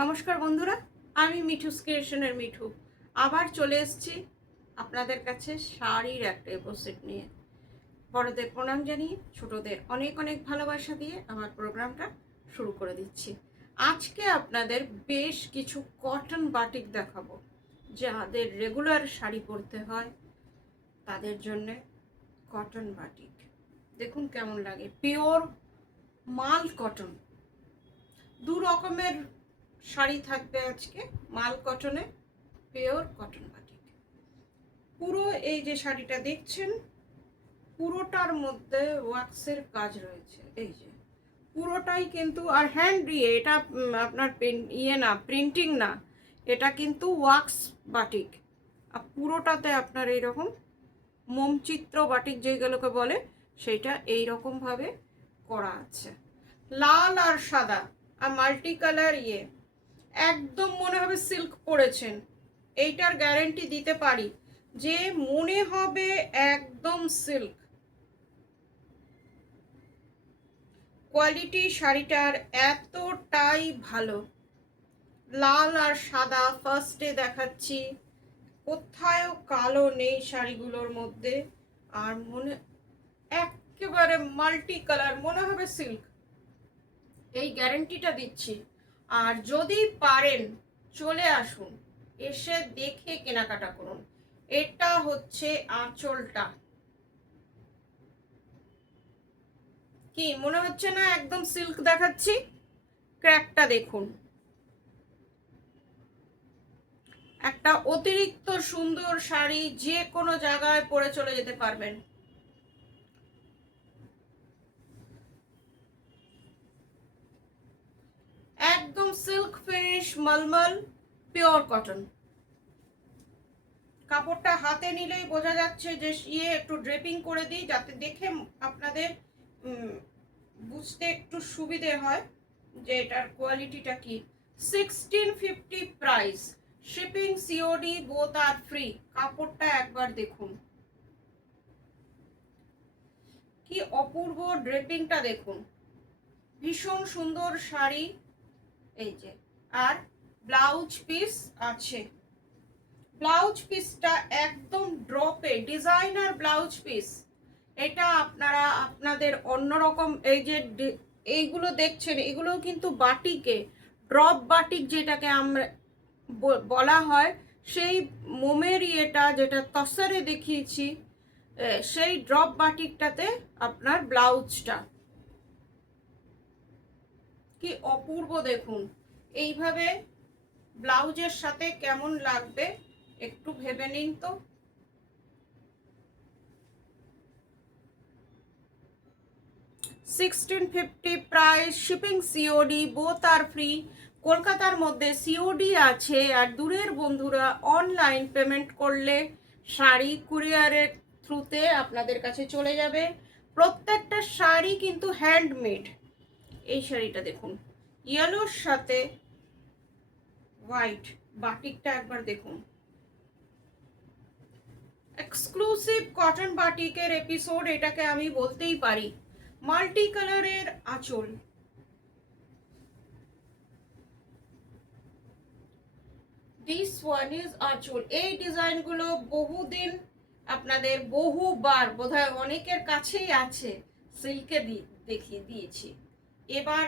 নমস্কার বন্ধুরা, আমি মিঠুস ক্রিয়েশনের মিঠু আবার চলে এসেছি আপনাদের কাছে শাড়ির একটা এপিসোড নিয়ে। বড়দের প্রণাম জানিয়ে ছোটদের অনেক অনেক ভালোবাসা দিয়ে আমার প্রোগ্রামটা শুরু করে দিচ্ছি। আজকে আপনাদের বেশ কিছু কটন বাটিক দেখাবো, যাদের রেগুলার শাড়ি পরতে হয় তাদের জন্য কটন বাটিক। দেখুন কেমন লাগে, পিওর মাল কটন। দু রকমের শাড়ি থাকবে আজকে, মাল কটনে, পিওর কটন বাটিক। পুরো এই যে শাড়িটা দেখছেন, পুরোটার মধ্যে ওয়াক্সের কাজ রয়েছে। এই যে পুরোটাই কিন্তু, আর হ্যান্ড দিয়ে এটা আপনার না, প্রিন্টিং না, এটা কিন্তু ওয়াক্স বাটিক। আর পুরোটাতে আপনার এইরকম মোমচিত্র বাটিক যেগুলোকে বলে, সেইটা এইরকম ভাবে করা আছে। লাল আর সাদা আর মাল্টি কালার একদম মনে হবে সিল্ক পরেছেন। এইটার গ্যারেন্টি দিতে পারি যে মনে হবে একদম সিল্ক। কোয়ালিটি শাড়িটার এতটাই ভালো। লাল আর সাদা ফার্স্টে দেখাচ্ছি, কোথায়ও কালো নেই শাড়িগুলোর মধ্যে। আর মনে একেবারে মাল্টি কালার, মনে হবে সিল্ক, এই গ্যারেন্টিটা দিচ্ছি। আর যদি পারেন চলে আসুন, এসে দেখে কেনাকাটা করুন। এটা হচ্ছে আঁচলটা। কি মনে হচ্ছে না একদম সিল্ক দেখাচ্ছি? ক্র্যাকটা দেখুন, একটা অতিরিক্ত সুন্দর শাড়ি, যে কোনো জায়গায় পরে চলে যেতে পারবেন। একদম সিল্ক ফিনিশ, মলমল, পিওর কটন। কাপড়টা হাতে নিলেই বোঝা যাচ্ছে যে একটু ড্রেপিং করে দিই, যাতে দেখে আপনাদের বুঝতে একটু সুবিধে হয় যে এটার কোয়ালিটিটা কি। 1650 প্রাইস, শিপিং সিওডি বোথ আর ফ্রি। কাপড়টা একবার দেখুন, কি অপূর্ব ড্রেপিংটা দেখুন, ভীষণ সুন্দর শাড়ি। এই যে, আর ব্লাউজ পিস আছে। ব্লাউজ পিসটা একদম ড্রপে, ডিজাইনার ব্লাউজ পিস। এটা আপনারা আপনাদের অন্যরকম, এই যে এইগুলো দেখছেন, এগুলোও কিন্তু বাটিকে, ড্রপ বাটিক যেটাকে আমরা বলা হয়, সেই মোমের যেটা তসরে দেখিয়েছি, সেই ড্রপ বাটিকটাতে আপনার ব্লাউজটা কি অপূর্ব দেখুন। এইভাবে ব্লাউজের সাথে কেমন লাগবে একটু ভেবে নিন তো। 1650 প্রাইস, শিপিং সিওডি বোথ আর ফ্রি। কলকাতার মধ্যে সিওডি আছে, আর দূরের বন্ধুরা অনলাইন পেমেন্ট করলে শাড়ি কুরিয়ারের থ্রুতে আপনাদের কাছে চলে যাবে। প্রত্যেকটা শাড়ি কিন্তু হ্যান্ডমেড। এই শাড়িটা দেখুন, ইয়েলোর সাথে হোয়াইট, বাটিকটা একবার দেখুন। এক্সক্লুসিভ কটন বাটিকের এপিসোড এটাকে আমি বলতেই পারি। মাল্টি কালারের আঁচল, দিস ওয়ান ইজ আঁচল। এই ডিজাইনগুলো বহুদিন আপনাদের বহুবার বোধহয় অনেকের কাছেই আছে, সিল্কে দেখিয়ে দিয়েছি। এবার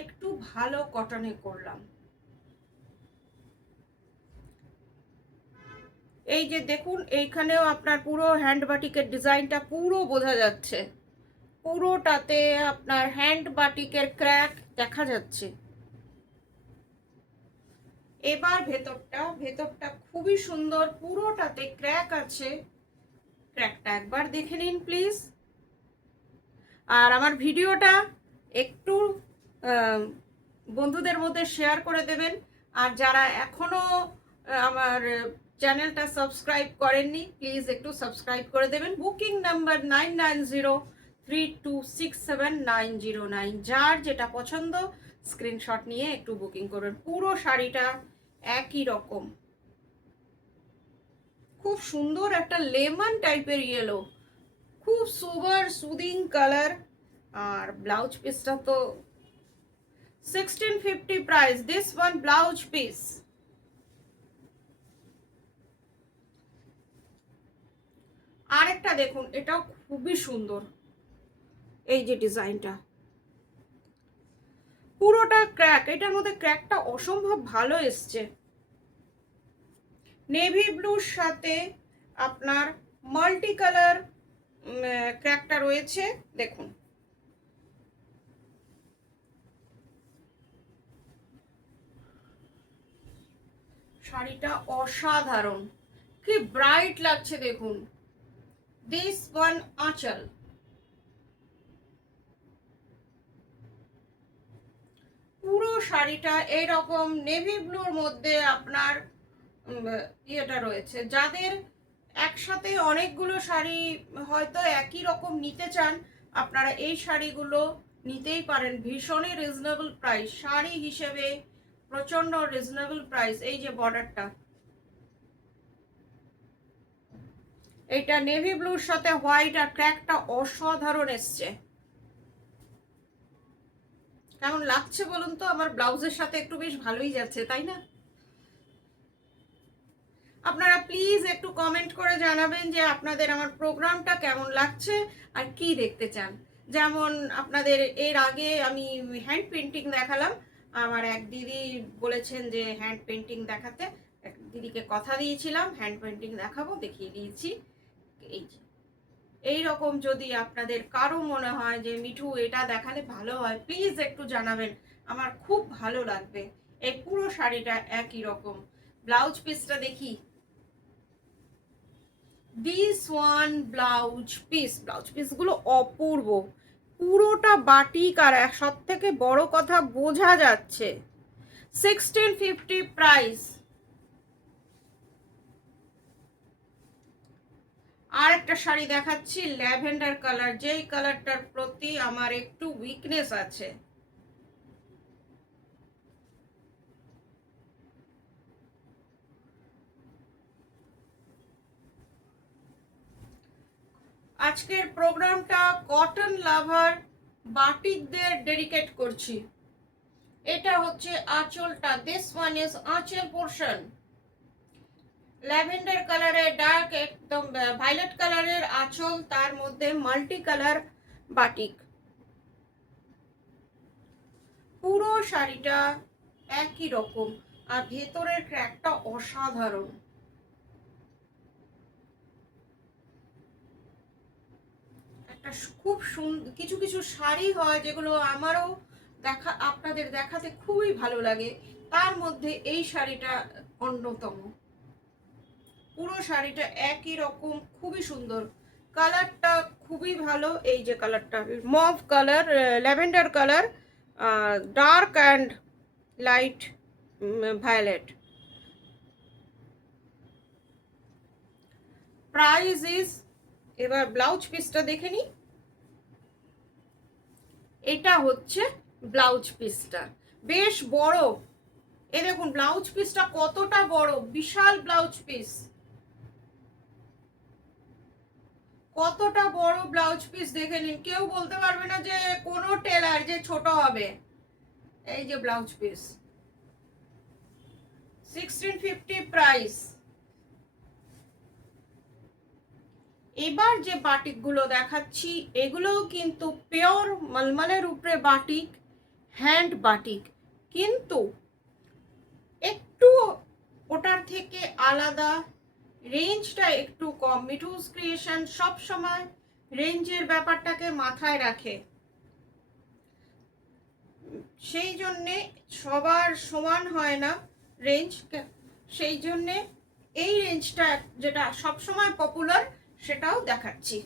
একটু ভালো কটনে করলাম। এই যে দেখুন, এইখানেও আপনার পুরো হ্যান্ড বাটিকের ডিজাইনটা পুরো বোঝা যাচ্ছে। পুরোটাতে আপনার হ্যান্ড বাটিকের ক্র্যাক দেখা যাচ্ছে। এবার ভেতরটা খুবই সুন্দর, পুরোটাতে ক্র্যাক আছে। ক্র্যাকটা একবার দেখে নিন প্লিজ। আর আমার ভিডিওটা একটু বন্ধুদের মধ্যে শেয়ার করে দেবেন। আর যারা এখনো আমার চ্যানেলটা সাবস্ক্রাইব করেননি, প্লিজ একটু সাবস্ক্রাইব করে দেবেন। Booking number 9903267909। যার যেটা পছন্দ স্ক্রিনশট নিয়ে একটু বুকিং করবেন। পুরো শাড়িটা একই রকম, খুব সুন্দর একটা লেমন টাইপের ইয়েলো, খুব সুপার সুদিং কালার। আর ব্লাউজ পিসটা তো 1650 price this one blouse piece. আরেকটা দেখুন, এটাও খুবই সুন্দর, এই যে ডিজাইনটা পুরোটা ক্র্যাক, এটার মধ্যে ক্র্যাকটা অসম্ভব ভালো এসছে। নেভি ব্লুর সাথে আপনার মাল্টি কালার ক্র্যাকটা রয়েছে, দেখুন। শাড়িটা অসাধারণ, কি ব্রাইট লাগছে দেখুন। দিস ওয়ান আঁচল, পুরো শাড়িটা এইরকম নেভি ব্লুর মধ্যে আপনার ইয়েটা রয়েছে। যাদের একসাথে অনেকগুলো শাড়ি হয়তো একই রকম নিতে চান, আপনারা এই শাড়িগুলো নিতেই পারেন। ভীষণই রিজনেবল প্রাইস, শাড়ি হিসেবে প্রচন্ড রিজনেবল প্রাইস। এই যে বর্ডারটা, এইটা নেভি ব্লুর সাথে হোয়াইট আর ক্র্যাকটা অসাধারণ এসছে। কেমন লাগছে বলুন তো? আমার ব্লাউজের সাথে একটু বেশ ভালোই যাচ্ছে, তাই না? আপনারা প্লিজ একটু কমেন্ট করে জানাবেন যে আপনাদের আমার প্রোগ্রামটা কেমন লাগছে আর কি দেখতে চান। যেমন আপনাদের এর আগে আমি হ্যান্ড পেন্টিং দেখালাম, আমার এক দিদি বলেছেন যে হ্যান্ড পেন্টিং দেখাতে, এক দিদিকে কথা দিয়েছিলাম হ্যান্ড পেন্টিং দেখাবো, দেখিয়ে দিয়েছি। এই যে এইরকম যদি আপনাদের কারো মনে হয় যে মিঠু এটা দেখালে ভালো হয়, প্লিজ একটু জানাবেন, আমার খুব ভালো লাগবে। এই পুরো শাড়িটা একই রকম। ব্লাউজ পিসটা দেখি, this one blouse piece, blouse পিসগুলো অপূর্ব, পুরোটা বাটিক আর সব থেকে বড় কথা বোঝা যাচ্ছে। 1650 প্রাইস। আর একটা শাড়ি দেখাচ্ছি ল্যাভেন্ডার কালার, যেই কালারটার প্রতি আমার একটু উইকনেস আছে। আজকের প্রোগ্রামটা কটন লাভার বাটিকদের ডেডিকেট করছি। এটা হচ্ছে আঁচলটা, দিস ওয়ান ইজ আঁচল পোর্শন। ল্যাভেন্ডার কালারের ডার্ক একদম ভায়োলেট কালারের আঁচল, তার মধ্যে মাল্টি কালার বাটিক। পুরো শাড়িটা একই রকম আর ভেতরের ক্র্যাকটা অসাধারণ। একটা খুব সুন্দর কিছু কিছু শাড়ি হয় যেগুলো আমারও আপনাদের দেখাতে খুবই ভালো লাগে, তার মধ্যে এই শাড়িটা অন্যতম। পুরো শাড়িটা একই রকম, খুবই সুন্দর, কালারটা খুবই ভালো। এই যে কালারটা mauve colour, lavender colour, dark and light violet. Price is, এবার ব্লাউজ পিসটা দেখে নিই। এটা হচ্ছে ব্লাউজ পিসটা, বেশ বড়। এ দেখুন ব্লাউজ পিসটা কতটা বড়, বিশাল ব্লাউজ পিস, কতটা বড় ব্লাউজ পিস দেখে নিন। কেউ বলতে পারবে না যে কোনো টেলার যে ছোট হবে। এই যে ব্লাউজ পিস, 1650 প্রাইস। এবার যে বাটিকগুলো দেখাচ্ছি এগুলোও কিন্তু পিওর মলমলের উপরে বাটিক, হ্যান্ড বাটিক, কিন্তু একটু ওটার থেকে আলাদা, রেঞ্জটা একটু কম। মিঠুস ক্রিয়েশন সব সময় রেঞ্জের ব্যাপারটাকে মাথায় রাখে, সেই জন্যে সবার সমান হয় না রেঞ্জ, সেই জন্যে এই রেঞ্জটা যেটা সবসময় পপুলার সেটাও দেখাচ্ছি।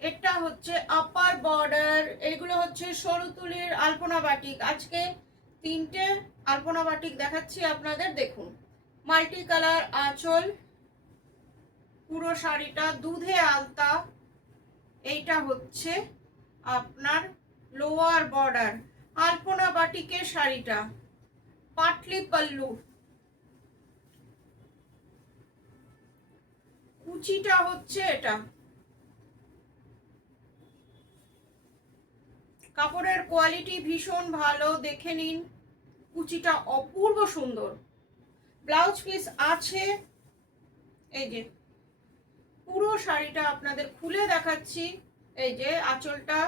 এটা হচ্ছে আপার বর্ডার, এগুলো হচ্ছে সরু তুলির আলপনা বাটিক। আজকে তিনটে আলপনা বাটিক দেখাচ্ছি আপনাদের, দেখুন। মাল্টি কালার আঁচল, পুরো শাড়িটা দুধে আলতা। এইটা হচ্ছে আপনার লোয়ার বর্ডার, আলপনা বাটিকের শাড়িটা, পাটলি পাল্লু, কুচিটা হচ্ছে এটা, কাপড়ের কোয়ালিটি ভীষণ ভালো, দেখে নিন। কুচিটা অপূর্ব সুন্দর। ব্লাউজ পিস আছে, এই যে পুরো শাড়িটা আপনাদের খুলে দেখাচ্ছি। এই যে আঁচলটা,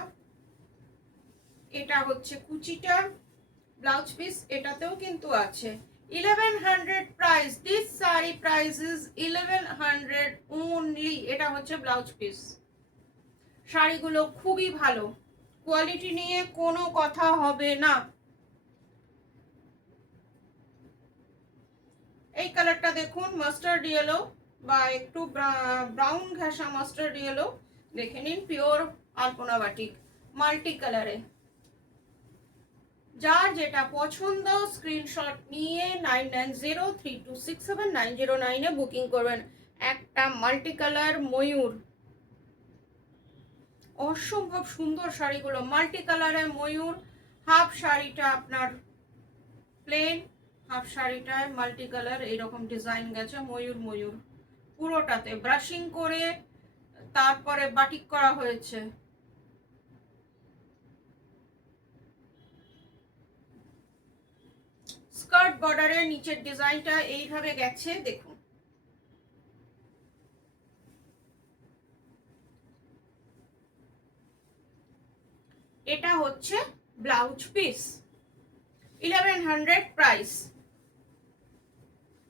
এটা হচ্ছে কুচিটা, ব্লাউজ পিস এটাতেও কিন্তু আছে। 1100 price, this sari price is 1100 only. এটা হচ্ছে ব্লাউজ পিস। শাড়িগুলো খুবই ভালো, কোয়ালিটি নিয়ে কোনো কথা হবে না। এই কালারটা দেখুন, মাস্টার্ড ইয়েলো বা একটু ব্রাউন ঘাসা মাস্টার্ড ইয়েলো, দেখে নিন। পিওর আলপনা বাটিক, মাল্টি কালারে। যার যেটা পছন্দ স্ক্রিনশট নিয়ে 9903267909 বুকিং করবেন। একটা মাল্টি কালার ময়ূর, অসম্ভব সুন্দর শাড়িগুলো। মাল্টি কালারে ময়ূর, হাফ শাড়িটা আপনার প্লেন, হাফ শাড়িটায় মাল্টি কালার এইরকম ডিজাইন গেছে। ময়ূর ময়ূর পুরোটাতে ব্রাশিং করে তারপরে বাটিক করা হয়েছে। স্কার্ট বর্ডারের নিচের ডিজাইনটা এইভাবে গেছে, দেখুন। এটা হচ্ছে ব্লাউজ পিস, 1100 প্রাইস।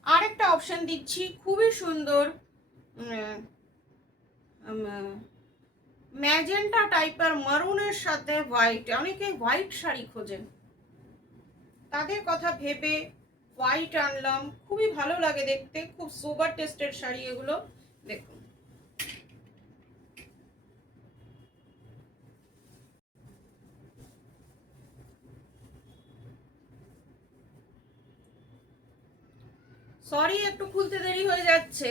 আরেকটা অপশন দিচ্ছি, খুবই সুন্দর ম্যাজেন্টা টাইপের মারুনের সাথে হোয়াইট। অনেকে হোয়াইট শাড়ি খোঁজেন, তাদের কথা ভেবে হোয়াইট আনলাম। খুবই ভালো লাগে দেখতে, খুব সোবার টেস্টের শাড়ি এগুলো, দেখুন। সরি, একটু খুলতে দেরি হয়ে যাচ্ছে।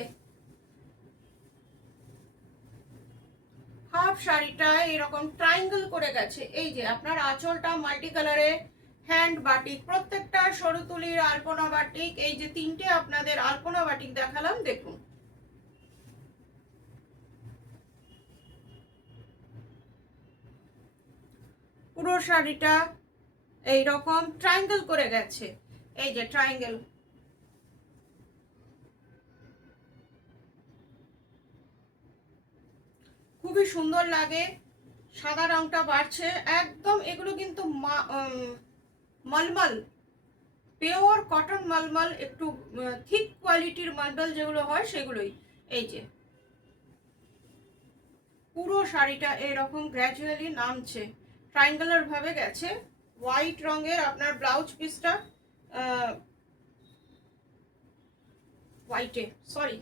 হাফ শাড়িটা এরকম ট্রায়াঙ্গেল করে গেছে। এই যে আপনার আঁচলটা মাল্টি কালারে, হ্যান্ড বাটিক, প্রত্যেকটা সরু তুলির আলপনা বাটিক। এই যে তিনটে আপনাদের আলপনা বাটিক দেখালাম, দেখুন। পুরো শাড়িটা এইরকম ট্রায়াঙ্গেল করে গেছে। এই যে ট্রায়াঙ্গেল, খুবই সুন্দর লাগে। সাদা রংটা বাড়ছে একদম। এগুলো কিন্তু মলমল, পিওর কটন মলমল, একটু থিক কোয়ালিটির মার্বেল যেগুলো হয় সেগুলোই। এই যে পুরো শাড়িটা এরকম গ্র্যাজুয়ালি নামছে, ট্রায়াঙ্গুলার ভাবে গেছে। হোয়াইট রঙের আপনার ব্লাউজ পিসটা, হোয়াইটে, সরি,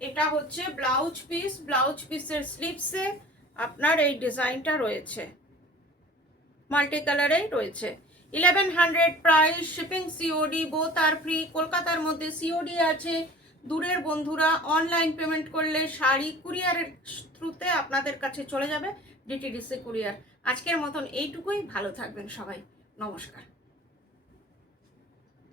এটা হচ্ছে ব্লাউজ পিস। ব্লাউজ পিসের স্লিভসে আপনার এই ডিজাইনটা রয়েছে, মাল্টি কালারেই রয়েছে। 1100 প্রাইস, শিপিং সিওডি, বোথ আর ফ্রি। কলকাতার মধ্যে সিওডি আছে, দূরের বন্ধুরা অনলাইন পেমেন্ট করলে শাড়ি কুরিয়ারের থ্রুতে আপনাদের কাছে চলে যাবে, ডিটিডিসি কুরিয়ার। আজকের মতন এইটুকুই, ভালো থাকবেন সবাই, নমস্কার।